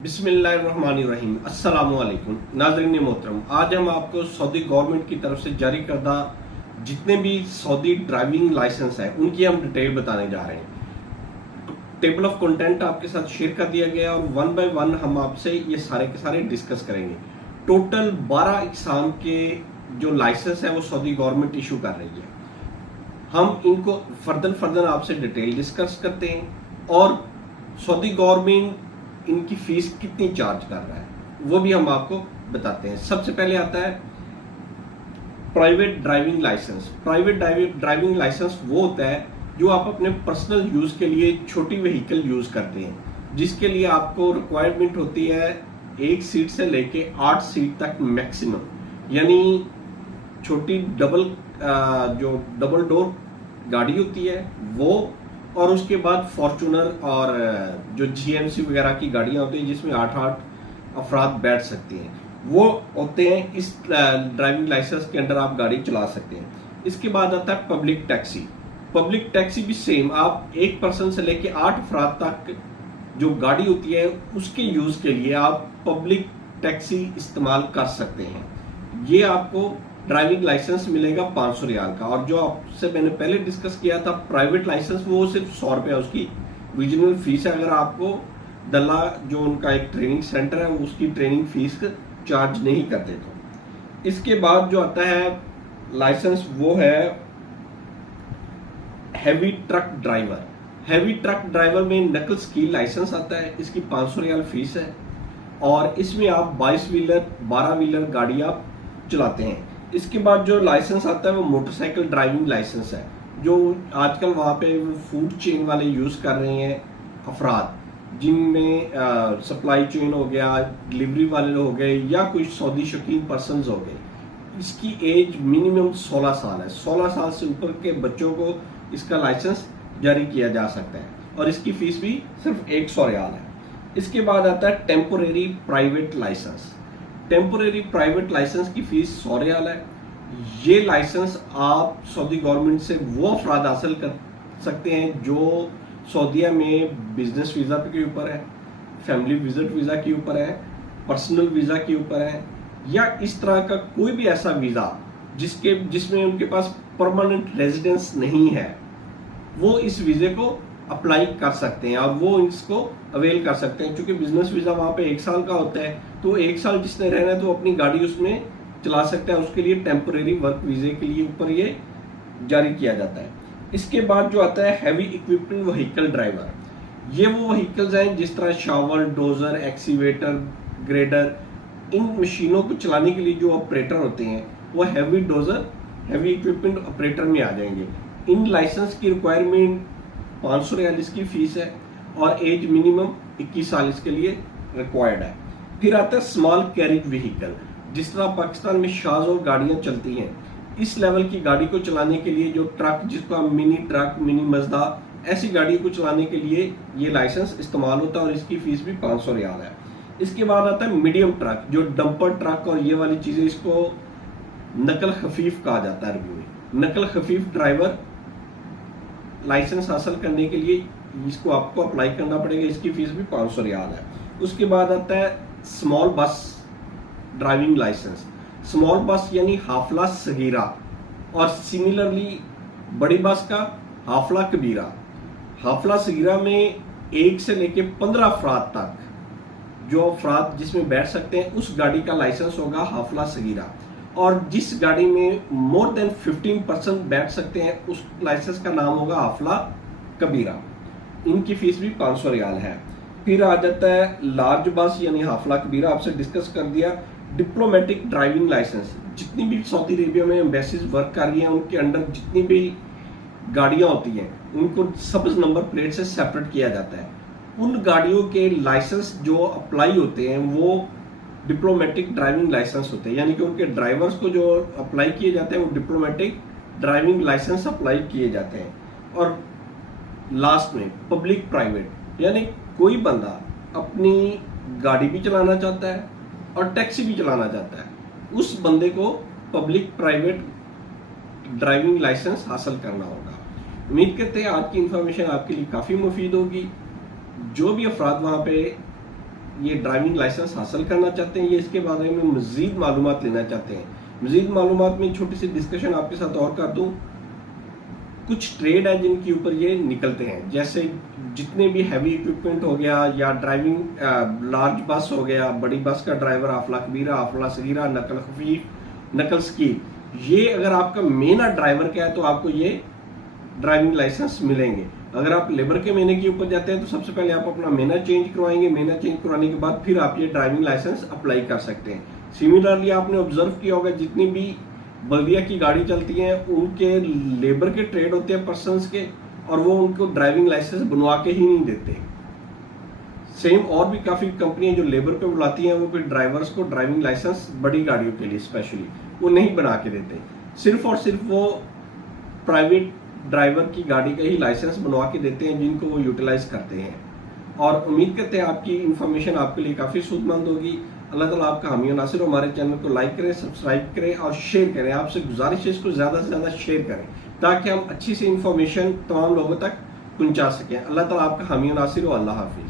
बिस्मिल्लाहिर्रहमानिर्रहीम। अस्सलामुअलैकुम नाज़रीन मोहतरम, आज हम आपको सऊदी गवर्नमेंट की तरफ से जारी करदा जितने भी सऊदी ड्राइविंग लाइसेंस है उनकी हम डिटेल बताने जा रहे हैं। टेबल ऑफ कंटेंट आपके साथ शेयर कर दिया गया और वन बाय वन हम आपसे ये सारे के सारे डिस्कस करेंगे। टोटल 12 इकसाम के जो लाइसेंस है वो सऊदी गवर्नमेंट इशू कर रही है। हम इनको फर्दर आपसे डिटेल डिस्कस करते हैं और सऊदी गवर्नमेंट इनकी फीस कितनी चार्ज कर रहा है वो भी हम आपको बताते हैं। सबसे पहले आता है private driving licence. Private driving licence वो होता है जो आप अपने पर्सनल यूज के लिए छोटी व्हीकल यूज करते हैं, जिसके लिए आपको रिक्वायरमेंट होती है 1 सीट से लेके 8 सीट तक मैक्सिमम, यानी छोटी जो डबल डोर गाड़ी होती है वो, और उसके बाद फॉर्चूनर और जो जीएमसी वगैरह की गाड़ियां होती हैं जिसमें 8-8 अफराद बैठ सकते हैं, वो होते हैं। इस ड्राइविंग लाइसेंस के अंडर आप गाड़ी चला सकते हैं। इसके बाद आता है पब्लिक टैक्सी। पब्लिक टैक्सी भी सेम, आप 1 पर्सन से लेके 8 अफराद तक जो गाड़ी होती है उसके यूज के लिए आप पब्लिक टैक्सी इस्तेमाल कर सकते हैं। ये आपको ड्राइविंग लाइसेंस मिलेगा 500 रियाल का। और जो आपसे मैंने पहले डिस्कस किया था प्राइवेट लाइसेंस, वो सिर्फ 100 रुपया उसकी रीजनल फीस है। अगर आपको दल्ला जो उनका एक ट्रेनिंग सेंटर है उसकी ट्रेनिंग फीस चार्ज नहीं करते तो। इसके बाद जो आता है लाइसेंस वो है heavy truck driver. Heavy truck driver में नकल स्किल लाइसेंस आता है, इसकी 500 रियाल फीस है और इसमें आप 22 व्हीलर 12 व्हीलर गाड़ी आप चलाते हैं। इसके बाद जो लाइसेंस आता है वो मोटरसाइकिल ड्राइविंग लाइसेंस है, जो आजकल वहाँ पे फूड चेन वाले यूज कर रहे हैं अफराद, जिनमें सप्लाई चेन हो गया, डिलीवरी वाले हो गए या कोई सऊदी शौकीन पर्सन हो गए। इसकी एज मिनिमम 16 साल है। 16 साल से ऊपर के बच्चों को इसका लाइसेंस जारी किया जा सकता है और इसकी फीस भी सिर्फ 100 रियाल है। इसके बाद आता है temporary private licence. Temporary private licence की फीस 100 रियाल है। ये लाइसेंस आप सऊदी गवर्नमेंट से वो अफराद हासिल कर सकते हैं जो सऊदीया में बिजनेस वीज़ा के ऊपर है, फैमिली विजिट वीज़ा के ऊपर है, पर्सनल वीज़ा के ऊपर है, या इस तरह का कोई भी ऐसा वीज़ा जिसमें उनके पास परमानेंट रेजिडेंस नहीं है, वो इस वीज़े को अप्लाई कर सकते हैं और वो इसको अवेल कर सकते हैं। क्योंकि बिजनेस वीज़ा वहाँ पे 1 साल का होता है, तो 1 साल जिसने रहना है तो अपनी गाड़ी उसमें चला सकता है। उसके लिए टेम्पोरेरी वर्क वीज़े के लिए ऊपर ये जारी किया जाता है। इसके बाद जो आता है हैवी इक्विपमेंट व्हीकल ड्राइवर। ये वो व्हीकल्स हैं जिस तरह शावर, डोजर, एक्सीवेटर, ग्रेडर, इन मशीनों को चलाने के लिए जो ऑपरेटर होते हैं वो heavy dozer, heavy equipment operator में आ जाएंगे। इन लाइसेंस की रिक्वायरमेंट 500 रियाल इसकी फीस है और एज मिनिमम 21 साल इसके लिए रिक्वायर्ड है। फिर आता है स्मॉल कैरिज व्हीकल। जिस तरह पाकिस्तान में शाज और गाड़ियां चलती हैं, इस लेवल की गाड़ी को चलाने के लिए जो ट्रक, जिसको हम मिनी ट्रक, मिनी मजदा, ऐसी गाड़ी को चलाने के लिए ये लाइसेंस इस्तेमाल होता है और इसकी फीस भी 500 रियाल है। इसके बाद आता है मीडियम ट्रक, जो डंपर ट्रक और ये वाली चीजें, इसको नकल खफीफ कहा जाता है अरबी में। नकल खफीफ ड्राइवर लाइसेंस हासिल करने के लिए इसको आपको अप्लाई करना पड़ेगा, इसकी फीस भी 500 रियाल है। उसके बाद आता है स्मॉल बस ड्राइविंग लाइसेंस। स्मॉल बस यानी हाफला सगीरा, और सिमिलरली बड़ी बस का हाफला कबीरा। हाफला सगीरा में 1 से लेके 15 अफराद तक जो अफराद जिसमें बैठ सकते हैं उस गाड़ी का लाइसेंस होगा हाफला सगीरा, और जिस गाड़ी में मोर देन 15% बैठ सकते हैं उस लाइसेंस का नाम होगा हाफला कबीरा। इनकी फीस भी 500 रियाल है। फिर आ जाता है लार्ज बस यानी हाफला कबीरा, आपसे डिस्कस कर दिया। डिप्लोमेटिक ड्राइविंग लाइसेंस, जितनी भी सऊदी अरेबिया में एम्बेसीज वर्क कर रही हैं उनके अंडर जितनी भी गाड़ियां होती हैं उनको सब्ज नंबर प्लेट से सेपरेट किया जाता है। उन गाड़ियों के लाइसेंस जो अप्लाई होते हैं वो डिप्लोमेटिक ड्राइविंग लाइसेंस होते हैं, यानी कि उनके ड्राइवर्स को जो अप्लाई किए जाते हैं वो डिप्लोमेटिक ड्राइविंग लाइसेंस अप्लाई किए जाते हैं। और लास्ट में पब्लिक प्राइवेट, यानी कोई बंदा अपनी गाड़ी भी चलाना चाहता है और टैक्सी भी चलाना चाहता है, उस बंदे को पब्लिक प्राइवेट ड्राइविंग लाइसेंस हासिल करना होगा। उम्मीद करते हैं आज की इंफॉर्मेशन आपके लिए काफ़ी मुफीद होगी। जो भी अफराद वहाँ पे ये ड्राइविंग लाइसेंस हासिल करना चाहते हैं, ये इसके बारे में मज़ीद मालूमात लेना चाहते हैं। मज़ीद मालूमात में छोटी सी डिस्कशन आपके साथ और कर दूँ। कुछ ट्रेड है जिनके ऊपर ये निकलते हैं, जैसे जितने भी हैवी इक्विपमेंट हो गया या ड्राइविंग लार्ज बस हो गया, बड़ी बस का ड्राइवर, आफला कबीरा, आफला सगीरा, नकल खफीफ, नकल स्कील, ये अगर आपका मेना ड्राइवर का है तो आपको ये ड्राइविंग लाइसेंस मिलेंगे। अगर आप लेबर के महीने के ऊपर जाते हैं तो सबसे पहले आप अपना महीना चेंज करवाएंगे, महीना चेंज करवाने के बाद फिर आप ये ड्राइविंग लाइसेंस अप्लाई कर सकते हैं। सिमिलरली आपने ऑब्जर्व किया होगा जितनी भी बल्दिया की गाड़ी चलती हैं उनके लेबर के ट्रेड होते हैं पर्सन्स के, और वो उनको ड्राइविंग लाइसेंस बनवा के ही नहीं देते। सेम और भी काफ़ी कंपनियां जो लेबर पे बुलाती हैं वो फिर ड्राइवर्स को ड्राइविंग लाइसेंस बड़ी गाड़ियों के लिए स्पेशली वो नहीं बना के देते, सिर्फ और सिर्फ वो प्राइवेट ड्राइवर की गाड़ी का ही लाइसेंस बनवा के देते हैं जिनको वो यूटिलाइज करते हैं। और उम्मीद करते हैं आपकी इन्फॉर्मेशन आपके लिए काफ़ी सूदमंद होगी। अल्लाह ताला आपका हामी और नासिर। हमारे चैनल को लाइक करें, सब्सक्राइब करें और शेयर करें। आपसे गुजारिश है इसको ज़्यादा से ज़्यादा शेयर करें ताकि हम अच्छी सी इन्फॉर्मेशन तमाम लोगों तक पहुंचा सकें। अल्लाह ताला आपका हामी और नासिर। अल्लाह हाफिज़।